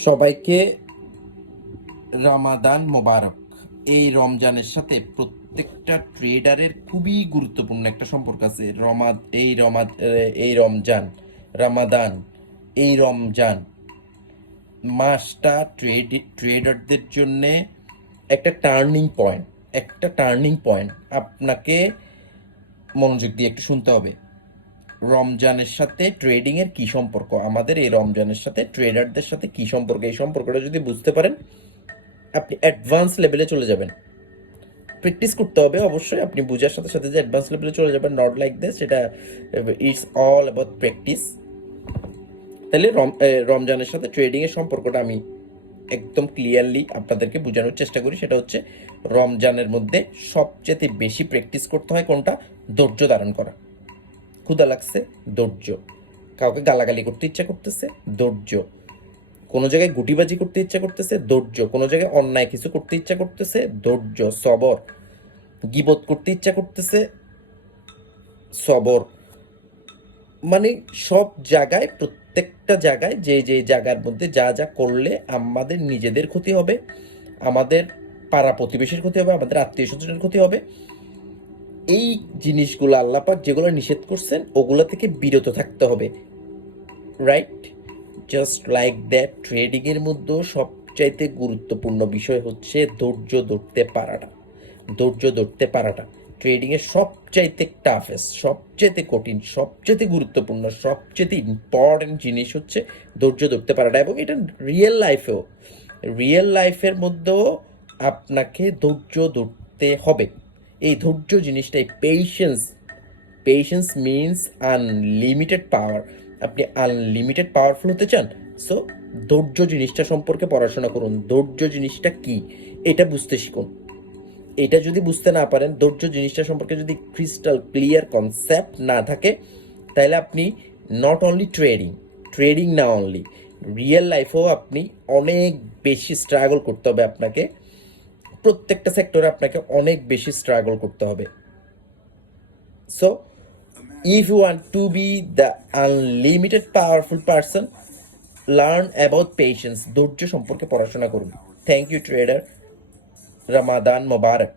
সবাইকে রমাদান মোবারক। এই রমজানের সাথে প্রত্যেকটা ট্রেডারের খুবই গুরুত্বপূর্ণ একটা সম্পর্ক আছে। এই রমজান, রামাদান, এই রমজান মাসটা ট্রেডারদের জন্য একটা টার্নিং পয়েন্ট। আপনাকে মনোযোগ দিয়ে একটু শুনতে হবে। রমজানের সাথে ট্রেডিং এর কি সম্পর্ক, আমাদের এই রমজানের সাথে ট্রেডারদের সাথে কি সম্পর্ক, এই সম্পর্কটা যদি বুঝতে পারেন আপনি অ্যাডভান্স লেভেলে চলে যাবেন। প্র্যাকটিস করতে হবে অবশ্যই, আপনি বুঝার সাথে সাথে যে অ্যাডভান্স লেভেলে চলে যাবেন, নট লাইক দিস। এটা ইটস অল অ্যাবাউট প্র্যাকটিস। তাহলে রমজানের সাথে ট্রেডিং এর সম্পর্কটা আমি একদম ক্লিয়ারলি আপনাদেরকে বোঝানোর চেষ্টা করি। সেটা হচ্ছে রমজানের মধ্যে সবচেয়ে বেশি প্র্যাকটিস করতে হয় কোনটা? ধৈর্য ধারণ করা। ক্ষুধা লাগছে, ধৈর্য। কাউকে গালাগালি করতে ইচ্ছা করতেছে, ধৈর্য। কোনো জায়গায় গুটিবাজি করতে ইচ্ছা করতেছে, ধৈর্য। কোনো জায়গায় অন্যায় কিছু করতে ইচ্ছা করতেছে, ধৈর্য, সবর। গীবত করতে ইচ্ছা করতেছে, সবর। মানে সব জায়গায়, প্রত্যেকটা জায়গায় যে যে জায়গার মধ্যে যা যা করলে আমাদের নিজেদের ক্ষতি হবে, আমাদের পাড়া প্রতিবেশীর ক্ষতি হবে, আমাদের আত্মীয় স্বজনের ক্ষতি হবে, এই জিনিসগুলো আল্লাপাক যেগুলো নিষেধ করছেন ওগুলো থেকে বিরত থাকতে হবে। Right? Just like that trading এর মধ্যে সবচাইতে গুরুত্বপূর্ণ বিষয় হচ্ছে ধৈর্য ধরতে পারাটা। ট্রেডিং এর সবচাইতে টাফেস্ট, সবচাইতে কঠিন, সবচাইতে গুরুত্বপূর্ণ, সবচাইতে ইম্পর্টেন্ট জিনিস হচ্ছে ধৈর্য ধরতে পারাটা। এবং এটা রিয়েল লাইফের মধ্যেও আপনাকে ধৈর্য ধরতে হবে। এই ধৈর্য জিনিসটাই পেশেন্স মিনস আনলিমিটেড পাওয়ার। আপনি আনলিমিটেড পাওয়ারফুল হতে চান, সো ধৈর্য জিনিসটা সম্পর্কে পড়াশোনা করুন। ধৈর্য জিনিসটা কি এটা বুঝতে শিখুন। এটা যদি বুঝতে না পারেন, ধৈর্য জিনিসটা সম্পর্কে যদি ক্রিস্টাল ক্লিয়ার কনসেপ্ট না থাকে, তাহলে আপনি নট অনলি ট্রেডিং না অনলি, রিয়েল লাইফেও আপনি অনেক বেশি স্ট্রাগল করতে হবে। আপনাকে প্রত্যেকটা সেক্টরে আপনাকে অনেক বেশি স্ট্রাগল করতে হবে। So if you want to be the unlimited powerful person, learn about patience. ধৈর্য সম্পর্কে পড়াশোনা করুন। Thank you trader. রমাদান মোবারক।